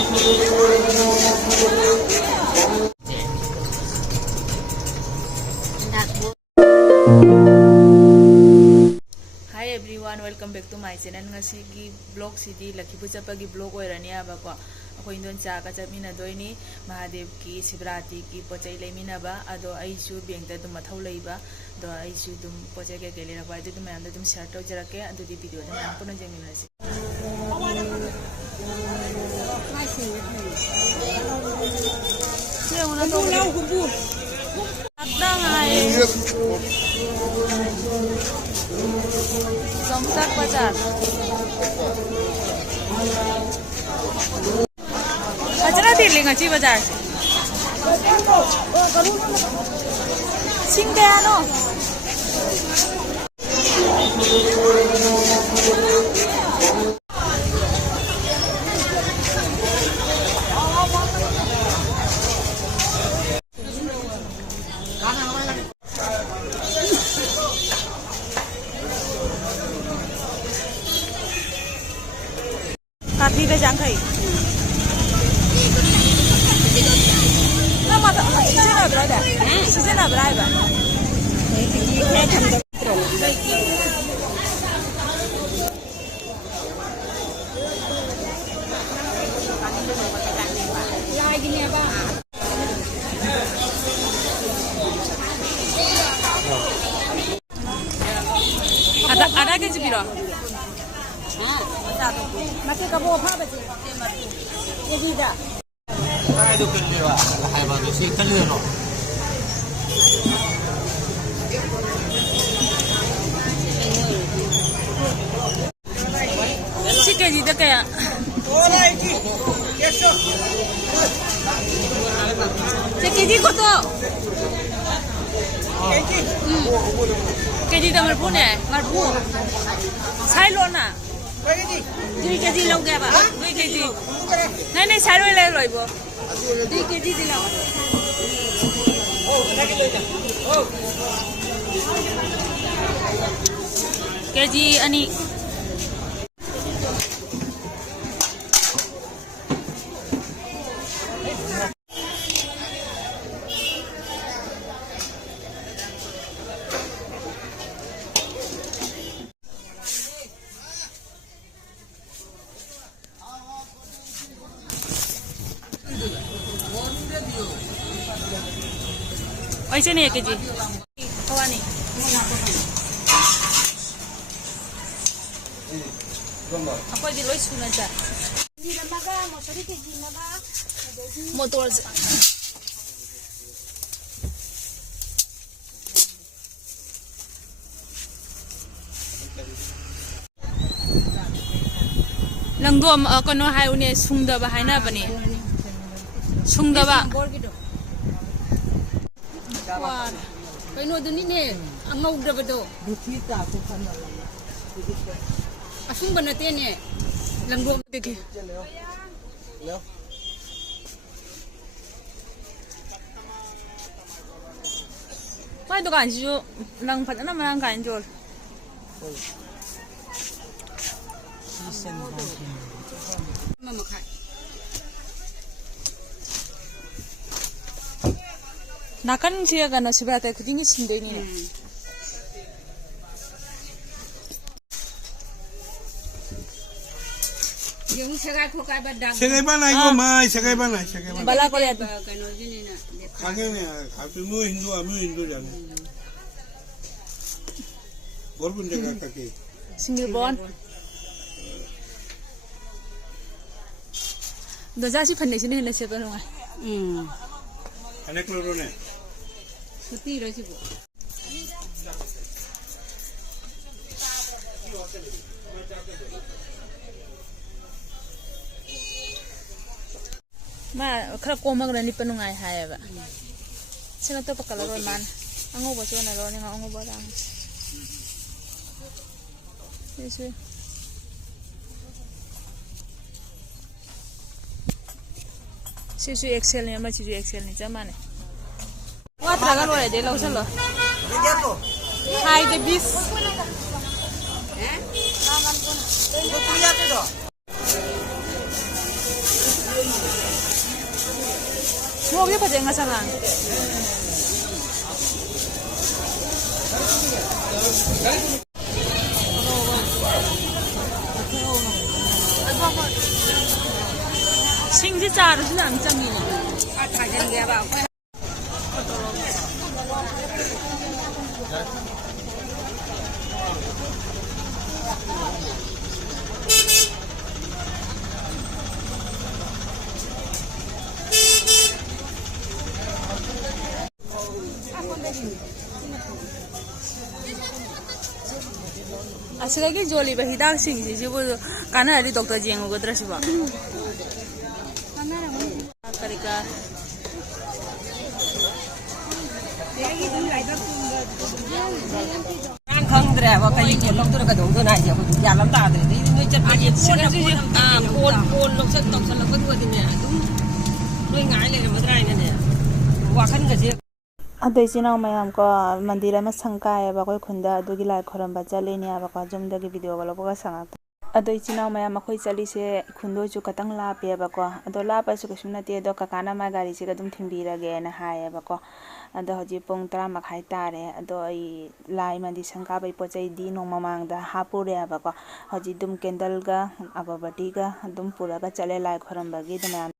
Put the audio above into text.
Hi everyone, welcome back to my channel. Ngasi gi vlog sidi Lakhipu chapa gi vlog oirani aba ko akoi indon cha ka chamina doini Mahadev ki Sivrati ki pochai leimina ba ado aisu bank da dum mathau leiba do aisu dum pochai ke gelera ba adu mayam da dum share tau jarake adu di video da mayam puno jemina si Siya una to bu Adang ay Somsak Bazar. Achana dili ngaji bazar. Singde ano. Kathi da jangkai. Nama tu season apa berada? Season apa berada? Lagi ni apa? Ada ke cipiro? Masih kamu apa betul? Ini tidak. Saya itu kerja, saya baru sih kerja no. Si kerja itu kayak. Si kerja kau tu. Kerja itu marpu ni, marpu. Saya lona. 2 kgလောက်ခဲ့ပါ2 kg နိုင်နေစားရွေးလဲလို့ပေါ့2 kg ဒီလောက်ဟုတ်တက်ကြည့်ဟုတ် kg အနိऐसे नहीं है के जी हवा नहीं apa di luar sudah aja motor langdom kono hai une sungda ba hai na bani sungda ba Wah, kaino duni ne angau drabado. Dukita ko kana. Asung banate ne langdom dekhe. Leo. Mai dukan ju lang phat na marang kan jol. Mama khai. Nakan siya gana si bata ko dingi sinde ni na. Yung sagay ko kay badag. Sagay ba na iko mai, sagay ba na, sagay ba. Bala ko yan. Kano din na. Kage ne, kapi mo Hindu yan. Borbun daga kake. Single born. Doja si phane sine na siya ba nga. Anek loro ne. Suti ro si bo. Ma khara komag na ni panungai hai ba. Sina to pakalaro man. Ango ba siya na ro ni ango ba lang. Yes. Sisu Excel ni ama sisu Excel ni chama ne. Wa traga lo de lo salo. Hai de bis. Naman ko na. Smoke pa din nga sa lang. Singji चार是很正义的。啊，他这个吧。 ꯑꯁꯤꯗꯒꯤ ꯌꯣꯜꯂꯤꯕ ꯍꯤꯗꯥꯛꯁꯤꯡꯁꯤꯕꯨ ꯀꯥꯟꯅꯔꯗꯤ doctor ꯌꯦꯡꯉꯨꯒꯗ꯭ꯔꯥ ꯁꯤꯕꯣ? ꯀꯔꯤ ꯀꯥ ꯈꯪꯗ꯭ꯔꯦꯕ ꯀꯩꯒꯤ ꯂꯧꯗꯣꯏꯔ ꯀꯩꯗꯧꯗꯣꯏꯅꯣ ꯍꯥꯏꯁꯦ ꯑꯩꯈꯣꯏ ꯒ꯭ꯌꯥꯟ ꯑꯃ ꯇꯥꯗ꯭ꯔꯦ ꯅꯣꯏ ꯆꯠꯄꯒꯤ ꯐꯣꯟ ꯂꯧꯁꯟ ꯇꯧꯁꯜꯂꯛꯄꯗꯨꯒꯗꯤꯅꯦ ꯑꯗꯨꯝ ꯅꯣꯏ ꯉꯥꯏ ꯂꯩꯔꯝꯃꯗ꯭ꯔꯥ ꯍꯥꯏꯅꯅꯦ ꯋꯥꯈꯟꯒꯁꯦ ꯑꯗꯣ ꯏꯆꯤꯜ ꯏꯅꯥꯎ ꯃꯌꯥꯝ ꯀꯣ ꯃꯟꯗꯤꯔ ꯑꯃ ꯁꯪꯀꯥꯏꯌꯦꯕ ꯑꯩꯈꯣꯏ ꯈꯨꯟꯗ ꯑꯗꯨꯒꯤ ꯂꯥꯏ ꯈꯣꯏꯔꯝꯕ ꯆꯠꯂꯤꯅꯦꯕꯀꯣ ꯌꯨꯝꯗꯒꯤ ꯚꯤꯗꯤꯑꯣꯒ ꯂꯧꯕꯒ ꯁꯪꯉꯛꯇꯦ ꯑꯗꯣ ꯏꯆꯤꯜ ꯏꯅꯥꯎ ꯃꯌꯥꯝ ꯑꯩꯈꯣꯏ ꯆꯠꯂꯤꯁꯦ ꯈꯨꯟꯗꯣꯏꯁꯨ ꯈꯤꯇꯪ ꯂꯥꯞꯄꯦꯕꯀꯣ ꯑꯗꯣ ꯂꯥꯞꯄꯁꯨ ꯀꯩꯁꯨ ꯅꯠꯇꯦ ꯑꯗꯣ ꯀꯀꯥꯅ ꯃꯥ ꯒꯥꯔꯤꯁꯤꯒ ꯑꯗꯨꯝ ꯊꯤꯟꯕꯤꯔꯒꯦꯅ ꯍꯥꯏꯌꯦꯕꯀꯣ ꯑꯗꯣ ꯍꯧꯖꯤꯛ ꯄꯨꯡ 10:30 ꯇꯥꯔꯦ ꯑꯗꯣ ꯑꯩ ꯂꯥꯏ ꯃꯟꯗꯤꯔ ꯁꯪꯀꯥꯕꯒꯤ ꯄꯣꯠ ꯆꯩꯗꯤ ꯅꯣꯡꯃ ꯃꯃꯥꯡꯗ ꯍꯥꯞꯄꯨꯔꯦꯕꯀꯣ ꯍꯧꯖꯤꯛ ꯑꯗꯨꯝ ꯀꯦꯟꯗꯜꯒ ꯑꯒꯔꯕꯇꯤꯒ ꯑꯗꯨꯝ ꯄꯨꯔꯒ ꯆꯠꯂꯦ ꯂꯥꯏ ꯈꯣꯏꯔꯝꯕꯒꯤ ꯑꯗꯨꯃꯥꯏꯅ